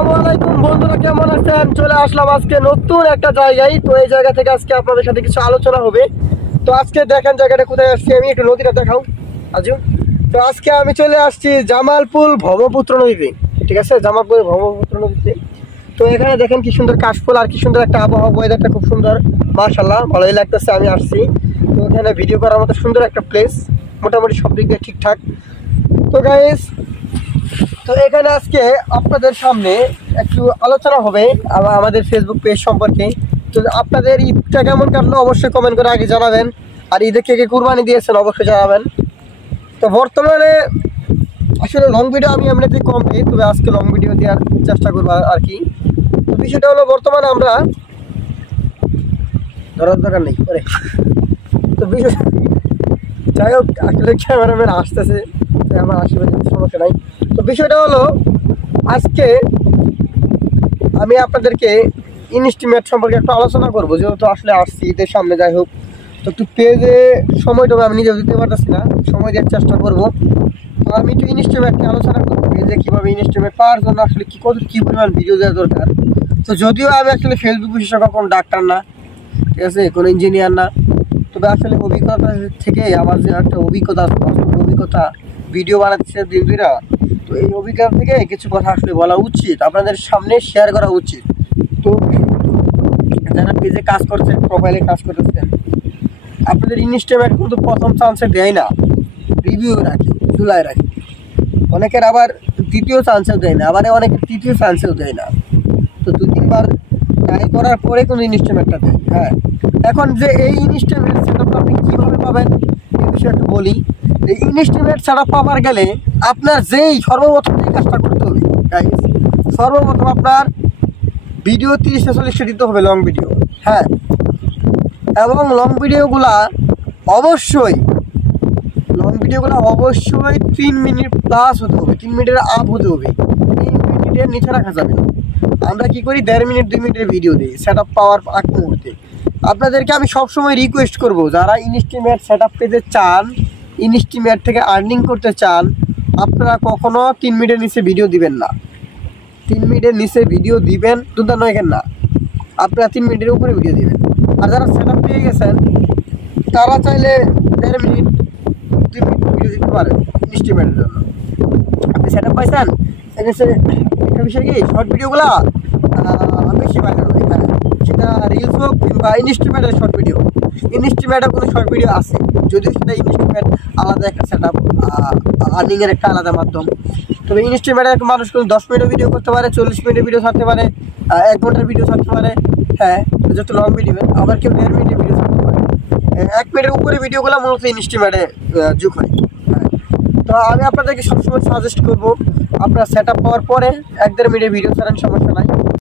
আসসালামু আলাইকুম বন্ধুরা, কেমন আছেন? চলে আসলাম আজকে নতুন একটা জায়গায়। তো এই জায়গা থেকে আজকে আপনাদের সাথে কিছু আলোচনা হবে। তো আজকে দেখেন জায়গাটা কোথায় আসছি আমি, একটু নদীটা দেখাও আজু। তো আজকে আমি চলে আসছি জামালপুর ব্রহ্মপুত্র নদীতে, ঠিক আছে, জামালপুর ব্রহ্মপুত্র নদীতে। তো এখানে দেখেন কি সুন্দর কাশফুল আর কি সুন্দর একটা আবহাওয়া, ওয়েদারটা খুব সুন্দর, মাশাআল্লাহ ভালোই লাগতেছে। আমি আসছি তো এখানে ভিডিও করার মতো সুন্দর একটা প্লেস, মোটামুটি সব দিক দিয়ে ঠিকঠাক। তো গাইস, তো এখানে আজকে আপনাদের সামনে একটু আলোচনা হবে আমাদের ফেসবুক পেজ সম্পর্কে। তো আপনাদের ঈদটা কেমন কাটলো অবশ্যই কমেন্ট করে আগে জানাবেন, আর ঈদে কে কে কুরবানি দিয়েছেন অবশ্যই জানাবেন। তো বর্তমানে আসলে লং ভিডিও আমি এমনিতেই কম দিই, তবে আজকে লং ভিডিও দেওয়ার চেষ্টা করবো আর কি। তো বিষয়টা হলো বর্তমানে আমরা ধরার দরকার নেই পরে। তো বিষয় যাই হোক, আসলে ক্যামেরাম্যান আসতেছে, আমার আশেপাশে সমস্যা নাই। তো বিষয়টা হলো আজকে আমি আপনাদেরকে ইনস্টিমেট সম্পর্কে একটু আলোচনা করবো, যেহেতু আসলে আসছি ঈদের সামনে। যাই হোক, তো একটু পেজে সময়টা আমি নিজেও দিতে পারতেছি না, সময় দেওয়ার চেষ্টা করবো। তো আমি একটু ইনস্টিমেটকে আলোচনা করবো, পেজে কীভাবে ইনস্টিমেট পাওয়ার জন্য আসলে কী পরিমাণ ভিডিও দেওয়া দরকার। তো যদিও আমি আসলে ফেসবুক বিশেষজ্ঞ, কোনো ডাক্তার না, ঠিক আছে, কোনো ইঞ্জিনিয়ার না, তবে আসলে অভিজ্ঞতা থেকে আমার যে একটা অভিজ্ঞতা ভিডিও বানাচ্ছে দিন দুইরা, তো এই অভিজ্ঞতা থেকে কিছু কথা আসলে বলা উচিত, আপনাদের সামনে শেয়ার করা উচিত। তো যারা পেজে কাজ করছেন, প্রোফাইলে কাজ করতেছেন, আপনাদের ইনস্টাগ্রাম কিন্তু প্রথম চান্সে দেয় না, রিভিউ রাখে, জুলাই রাখে। অনেকের আবার দ্বিতীয় চান্সেও দেয় না, আবার অনেকের তৃতীয় চান্সেও দেয় না। তো দু তিনবার ট্রাই করার পরে কোনো ইনস্ট্রুমেন্টটা দেয়। হ্যাঁ, এখন যে এই ইনস্ট্রুমেন্ট সেটআপটা আপনি কীভাবে পাবেন এই বিষয়ে একটু বলি। এই ইনস্ট্রুমেন্ট সেটআপ পাওয়ার গেলে আপনার সর্বপ্রথম যে কাজটা করতে হবে গাইস, সর্বপ্রথম আপনার ভিডিও 30-40 দিতে হবে, লং ভিডিও। হ্যাঁ, এবং লং ভিডিওগুলা অবশ্যই 3 মিনিট প্লাস হতে হবে, 3 মিনিটের আপ হতে হবে, 3 মিনিটের নিচে রাখা যাবে না। আমরা কি করি 1.5 মিনিট 2 মিনিটের ভিডিও দিই সেট আপ পাওয়ার আগ মুহূর্তে। আপনাদেরকে আমি সবসময় রিকোয়েস্ট করব, যারা ইনস্টিমেট সেট আপ পেতে চান, ইনস্টিমেট থেকে আর্নিং করতে চান, আপনারা কখনো 3 মিনিটের নিচে ভিডিও দিবেন না। 3 মিনিটের নিচে ভিডিও দিবেন দুটা নয় কেন না, আপনারা 3 মিনিটের উপরে ভিডিও দিবেন। আর যারা সেট আপ পেয়ে গেছেন তারা চাইলে 1.5 মিনিট 2 মিনিট ভিডিও দিতে পারেন ইনস্টিমেটের জন্য। আপনি সেট আপ পাইছেন, একটা বিষয় কি, শর্ট ভিডিওগুলো বেশি ভাইরাল হয়। হ্যাঁ, সেটা রিলস হোক কিংবা ইনস্ট্রুমেন্টের শর্ট ভিডিও। ইনস্ট্রুমেন্টের কোনো শর্ট ভিডিও আছে, যদিও সেটা ইনস্ট্রুমেন্ট আলাদা একটা সেট আপ, আর্নিংয়ের একটা আলাদা মাধ্যম। তবে ইনস্ট্রুমেন্টের মানুষ কিন্তু 10 মিনিটের ভিডিও করতে পারে, 40 মিনিটের ভিডিও ছাড়তে পারে, 1 ঘন্টার ভিডিও ছাড়তে পারে। হ্যাঁ, যত লং ভিডিও, আবার কেউ 1.5 মিনিটের ভিডিও ছাড়তে পারে। 1 মিনিটের উপরে ভিডিওগুলো মূলত ইনস্ট্রুমেন্টে যোগ হয়। তো আমি আপনাদেরকে সবসময় সাজেস্ট করবো, আপনার সেট আপ পাওয়ার পরে 1-1.5 মিনিটের ভিডিও ছাড়েন, সমস্যা নাই।